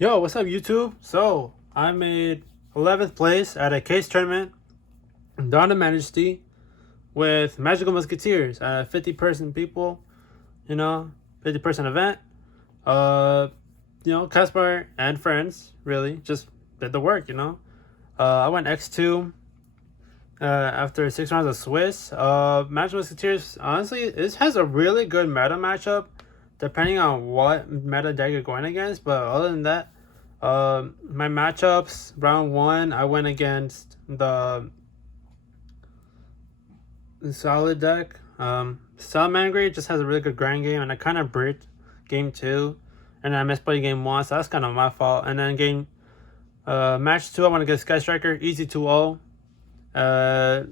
Yo, what's up, YouTube? So, I made 11th place at a case tournament down to Majesty with Magical Musketeers, 50-person people, 50-person event. Uh, Caspar and friends really just did the work. I went X2 after 6 rounds of Swiss. Magical Musketeers, honestly, this has a really good meta matchup depending on what meta deck you're going against, but other than that, my matchups, round one, I went against the solid deck. Salamander just has a really good grind game, and I kind of bricked game two, and I misplayed game one, so that's kind of my fault. And then match two, I went against Sky Striker, easy 2-0.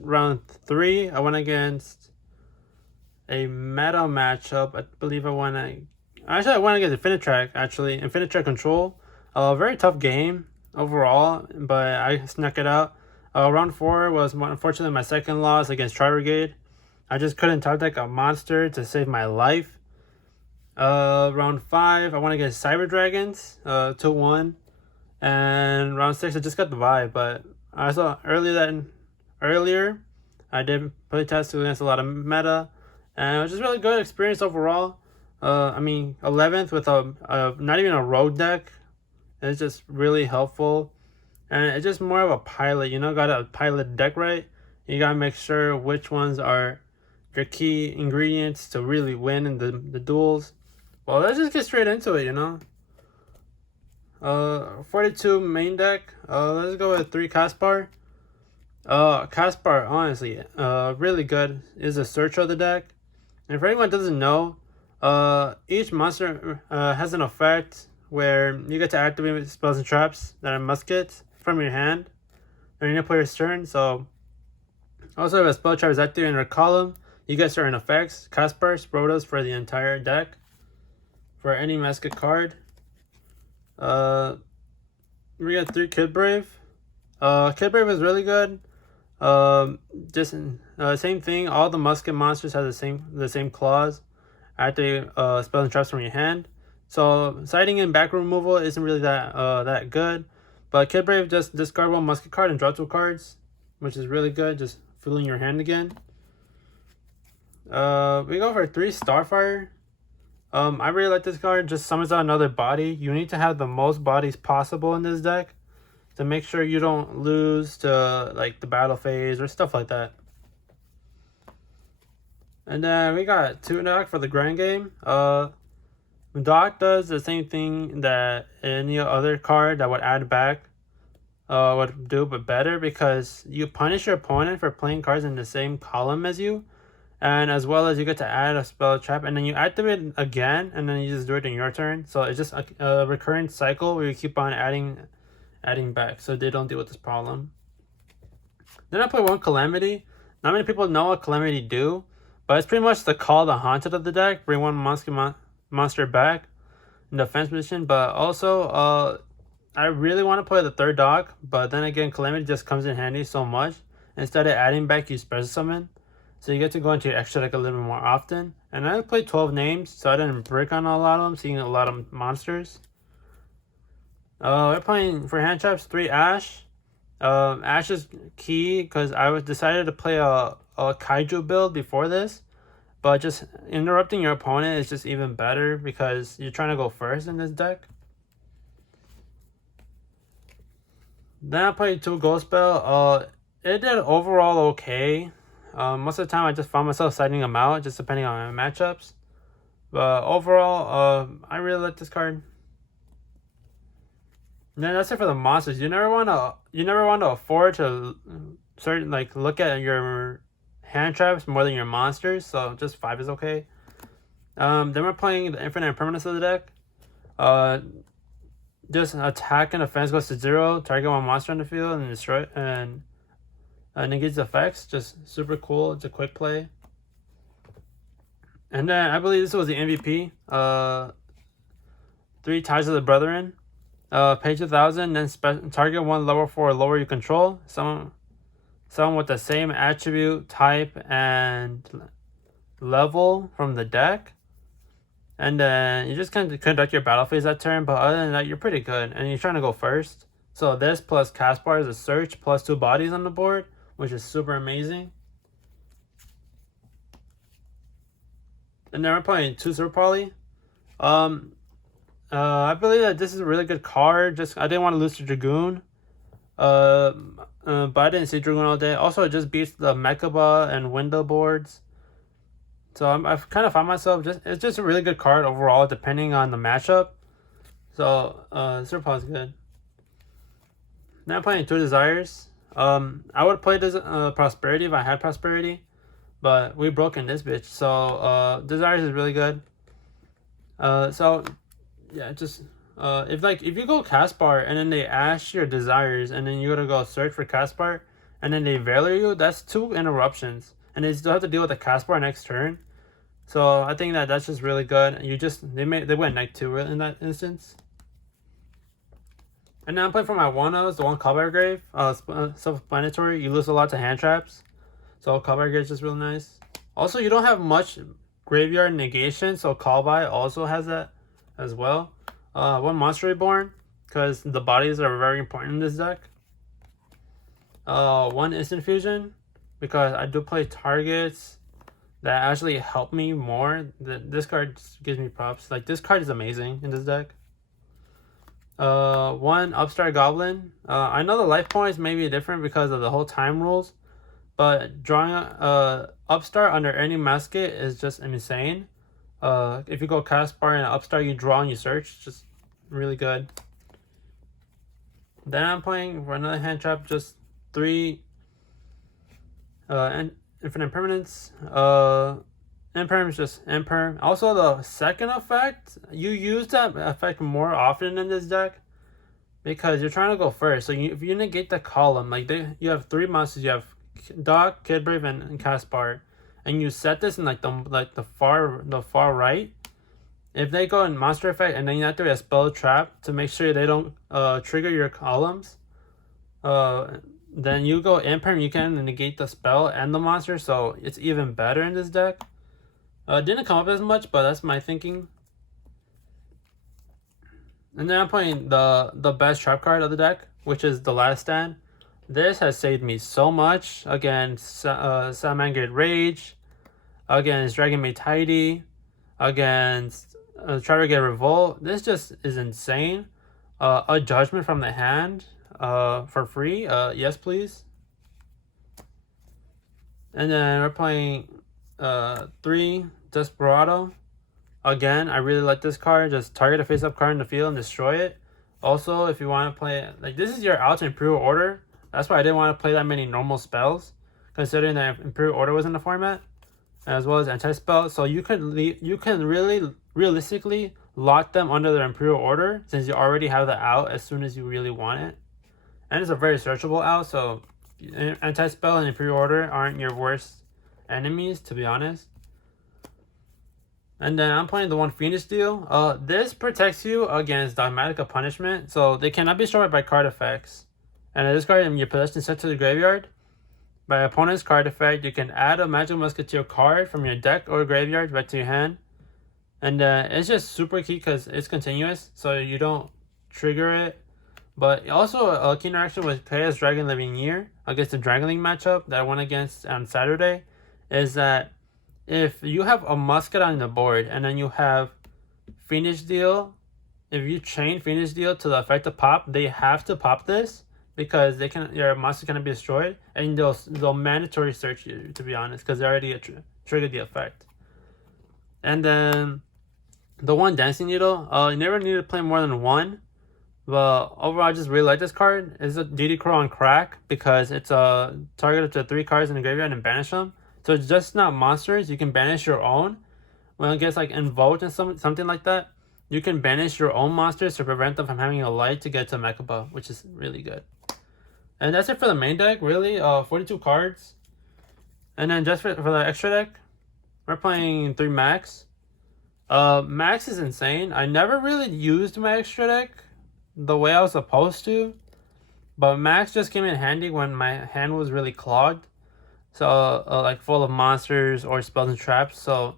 Round three, I went against a meta matchup. I believe I went against Infinitrack, actually. Infinitrack Control. Very tough game overall, but I snuck it out. Round four was unfortunately my second loss against Tri Brigade. I just couldn't top deck a monster to save my life. Round five, I went against Cyber Dragons, 2-1. And round six, I just got the vibe, but I saw earlier, I did play test against a lot of meta, and it was just really good experience overall. 11th with a not even a road deck. It's just really helpful, and it's just more of a pilot. Got a pilot deck right. You gotta make sure which ones are your key ingredients to really win in the duels. Well, let's just get straight into it. 42 main deck. Let's go with 3 Caspar. Caspar, honestly, really good. Is a search of the deck. And for anyone who doesn't know, each monster has an effect where you get to activate spells and traps that are muskets from your hand during your player's turn. So, also if a spell trap is active in your column, you get certain effects. Caspar Sprotos for the entire deck for any musket card. We got 3 Kid Brave. Kid Brave is really good. Same thing. All the musket monsters have the same clause. Activate spells and traps from your hand. So siding and back removal isn't really that good, but Kid Brave just discard 1 musket card and draw 2 cards, which is really good. Just filling your hand again. We go for 3 Starfire. I really like this card. Just summons out another body. You need to have the most bodies possible in this deck to make sure you don't lose to like the battle phase or stuff like that. And then we got Tunak for the grind game. Doc does the same thing that any other card that would add back would do, but better, because you punish your opponent for playing cards in the same column as you, and as well as you get to add a spell trap, and then you activate it again, and then you just do it in your turn. So it's just a recurrent cycle where you keep on adding back, so they don't deal with this problem. Then I play 1 Calamity. Not many people know what Calamity do, but it's pretty much the Call the Haunted of the deck. Bring 1 monster back in defense position, but also I really want to play the 3rd dog, but then again, Calamity just comes in handy so much. Instead of adding back, you special summon, so you get to go into your extra deck a little bit more often. And I played 12 names, so I didn't brick on a lot of them, seeing a lot of monsters. We're playing for hand traps 3 Ash. Ash is key because I decided to play a Kaiju build before this, but just interrupting your opponent is just even better because you're trying to go first in this deck. Then I played 2 Ghost Spell. It did overall okay. Most of the time I just found myself siding them out, just depending on my matchups. But overall, I really like this card. And then that's it for the monsters. You never want to afford to look at your hand traps more than your monsters, so just 5 is okay. Then we're playing the Infinite Impermanence of the deck. Just attack and defense goes to 0. Target 1 monster on the field and destroy it, and negates effects. Just super cool. It's a quick play. And then I believe this was the MVP. 3 Ties of the Brethren. Pay 2,000, then target 1 level 4 or lower you control. Someone with the same attribute, type, and level from the deck. And then you just kind of conduct your battle phase that turn, but other than that, you're pretty good. And you're trying to go first. So this plus Caspar is a search plus 2 bodies on the board, which is super amazing. And then we're playing 2 Super Poly. I believe that this is a really good card. Just I didn't want to lose to Dragoon. But I didn't see Dragoon all day. Also, it just beats the Mechaba and window boards. So I've kind of found myself it's just a really good card overall, depending on the matchup. So Super Poly is good. Now I'm playing 2 Desires. I would play this Prosperity if I had Prosperity, but we broke in this bitch. So Desires is really good. So yeah, just if you go Caspar and then they ash your Desires and then you gotta go search for Caspar and then they valor you, that's 2 interruptions and they still have to deal with the Caspar next turn. So I think that's just really good. They went Night 2 in that instance. And now I'm playing for my one-os, the one Callback Grave, self-explanatory. You lose a lot to hand traps, so Callback Grave is just really nice. Also, you don't have much graveyard negation, so Callby also has that as well. 1 Monster Reborn, because the bodies are very important in this deck. 1 Instant Fusion, because I do play targets that actually help me more. This card just gives me props. Like, this card is amazing in this deck. 1 Upstart Goblin. I know the life points may be different because of the whole time rules, but drawing Upstart under any musket is just insane. If you go Caspar and Upstart, you draw and you search, just really good. Then I'm playing for another hand trap, just 3 and Infinite Permanence. Imperm is just Imperm. Also, the second effect, you use that effect more often in this deck because you're trying to go first. So if you negate the column, like you have 3 monsters, you have Doc, Kid Brave, and Caspar, and you set this in the far right. If they go in monster effect and then you have to do a spell trap to make sure they don't trigger your columns, then you go Imperm, you can negate the spell and the monster, so it's even better in this deck. Didn't come up as much, but that's my thinking. And then I'm playing the best trap card of the deck, which is the Last Stand. This has saved me so much against Salamander Rage, against Dragon Maid Tidy, against Try to Get Revolt. This just is insane. A Judgment from the hand for free. Yes, please. And then we're playing 3 Desperado. Again, I really like this card. Just target a face-up card in the field and destroy it. Also, if you want to play like this is your out to Imperial Order. That's why I didn't want to play that many normal spells, considering that Imperial Order was in the format, as well as anti-spell. So you can really realistically lock them under the Imperial Order since you already have the out as soon as you really want it. And it's a very searchable out, so anti-spell and Imperial Order aren't your worst enemies, to be honest. And then I'm playing the 1 Phoenix Deal. This protects you against Dogmatic of Punishment, so they cannot be destroyed by card effects. And this card in your possession set to the graveyard. By opponent's card effect, you can add a Magical Musketeer card from your deck or graveyard back to your hand. And it's just super key because it's continuous, so you don't trigger it. But also a key interaction with Chaos Dragon Living Year against the Dragon League matchup that I went against on Saturday is that if you have a musket on the board and then you have Phoenix Deal, if you chain Phoenix Deal to the effect of pop, they have to pop this because your monster cannot be destroyed, and they'll mandatory search you, to be honest, because they already triggered the effect. And then the 1 Dancing Needle, you never need to play more than 1. But overall, I just really like this card. It's a DD Crow on crack because it's targeted to 3 cards in the graveyard and banish them. So it's just not monsters. You can banish your own. When it gets like invoked and something like that, you can banish your own monsters to prevent them from having a light to get to Mechaba, which is really good. And that's it for the main deck, really. 42 cards. And then just for the extra deck, we're playing 3 Max. Max is insane. I never really used my extra deck the way I was supposed to, but Max just came in handy when my hand was really clogged, so like full of monsters or spells and traps. So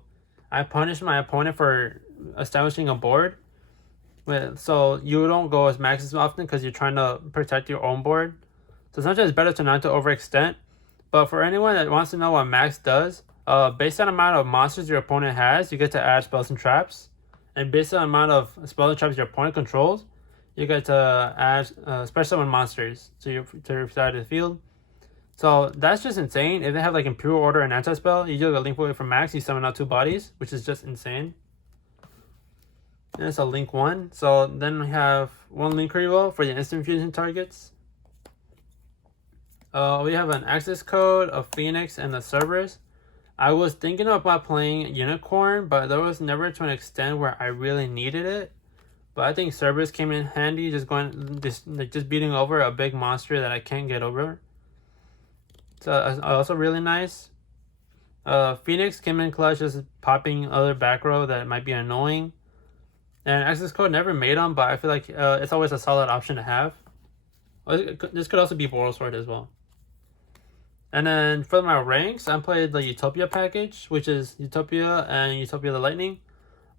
I punished my opponent for establishing a board. So you don't go as max as often because you're trying to protect your own board. So sometimes it's better to not to overextend. But for anyone that wants to know what max does, based on the amount of monsters your opponent has, you get to add spells and traps. And based on the amount of spells and traps your opponent controls, you get to add special summon monsters to your side of the field. So that's just insane. If they have like Imperial Order and Anti-Spell, you do a Link Away from max, you summon out 2 bodies, which is just insane. And it's a Link 1. So then we have 1 Link Reroll for the instant fusion targets. We have an access code, a Phoenix, and a Cerberus. I was thinking about playing Unicorn, but there was never to an extent where I really needed it. But I think Cerberus came in handy, just beating over a big monster that I can't get over. So also really nice. Phoenix came in clutch, just popping other back row that might be annoying. And access code never made them, but I feel like it's always a solid option to have. This could also be Boral Sword as well. And then for my ranks, I played the Utopia package, which is Utopia and Utopia the Lightning.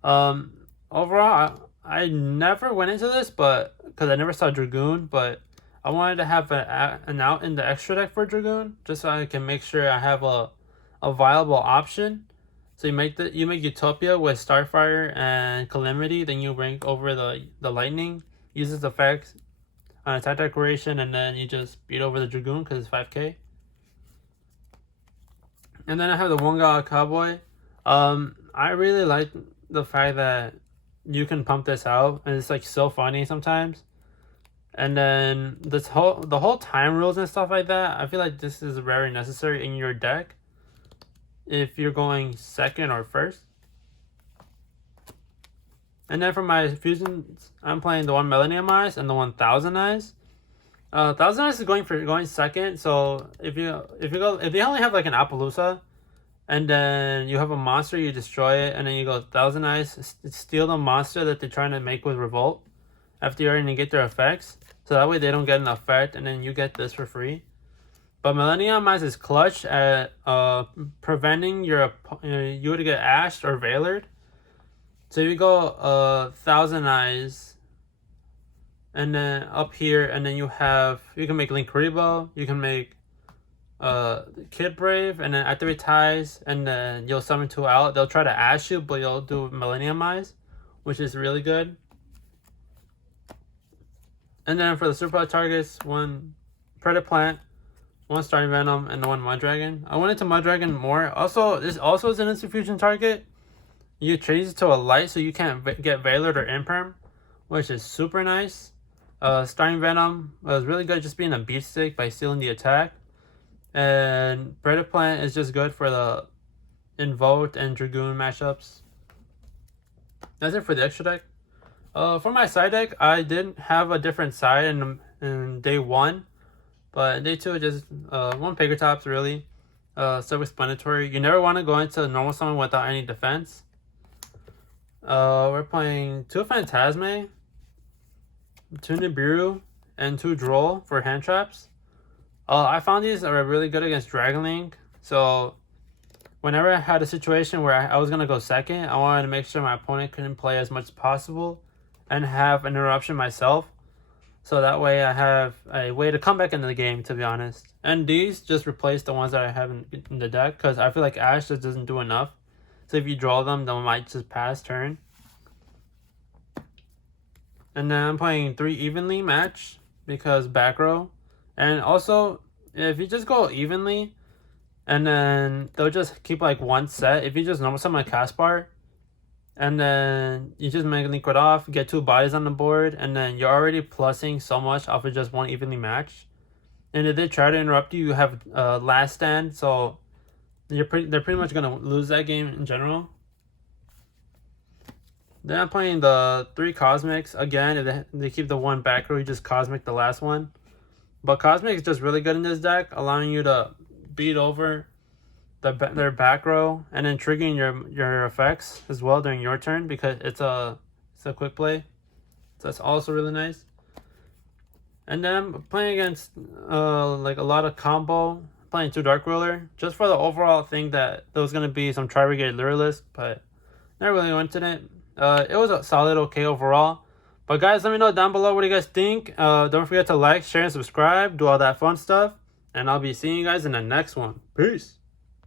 Overall, I never went into this, but because I never saw Dragoon, but I wanted to have an out in the extra deck for Dragoon, just so I can make sure I have a viable option. So you make Utopia with Starfire and Calamity, then you rank over the Lightning, uses effects on attack decoration, and then you just beat over the Dragoon because it's 5k. And then I have the One God Cowboy. I really like the fact that you can pump this out, and it's like so funny sometimes. And then the whole time rules and stuff like that, I feel like this is very necessary in your deck if you're going second or first. And then for my fusions, I'm playing the one Millennium Eyes and the one Thousand Eyes. Thousand Eyes is going second. So if you only have like an Appaloosa, and then you have a monster, you destroy it, and then you go Thousand Eyes, steal the monster that they're trying to make with Revolt after you already get their effects. So that way they don't get an effect, and then you get this for free. But Millennium Eyes is clutch at preventing you to get ashed or veilered. So you go Thousand Eyes, and then up here, and then you can make Link Rebo, you can make Kid Brave, and then activate Ties, and then you'll summon 2 out. They'll try to ash you, but you'll do Millennium Eyes, which is really good. And then for the super targets, 1 Predator Plant, 1 Starting Venom, and 1 Mud Dragon. I went into Mud Dragon more. Also, this also is an instant fusion target. You change it to a light so you can't get Veilered or Imperm, which is super nice. Starting Venom was really good just being a beat stick by stealing the attack. And Predator Plant is just good for the Invoked and Dragoon matchups. That's it for the extra deck. For my side deck, I didn't have a different side in day 1. But day 2, just 1 Pegatops really. Self-explanatory. You never want to go into normal summon without any defense. We're playing 2 Phantasme, 2 Nibiru, and 2 Droll for hand traps. I found these are really good against Dragon Link. So whenever I had a situation where I was going to go second, I wanted to make sure my opponent couldn't play as much as possible and have an interruption myself. So that way I have a way to come back into the game, to be honest. And these just replace the ones that I have in the deck, because I feel like Ash just doesn't do enough. So if you draw them, they might just pass turn. And then I'm playing 3 evenly match because back row. And also, if you just go evenly, and then they'll just keep like 1 set. If you just normal summon a Caspar, and then you just make Liquid off, get 2 bodies on the board, and then you're already plussing so much off of just 1 evenly match. And if they try to interrupt you, you have last stand, so they're pretty much gonna lose that game in general. Then I'm playing the 3 Cosmics again. If they keep the 1 back row, you just Cosmic the last one. But Cosmic is just really good in this deck, allowing you to beat over their back row, and then triggering your effects as well during your turn, because it's a quick play. So that's also really nice. And then I'm playing against like a lot of combo, playing 2 Dark Ruler, just for the overall thing that there was gonna be some Tri-Brigade Lurelist, but never really went to it. It was a solid okay overall. But guys, let me know down below what you guys think. Don't forget to like, share, and subscribe. Do all that fun stuff. And I'll be seeing you guys in the next one. Peace.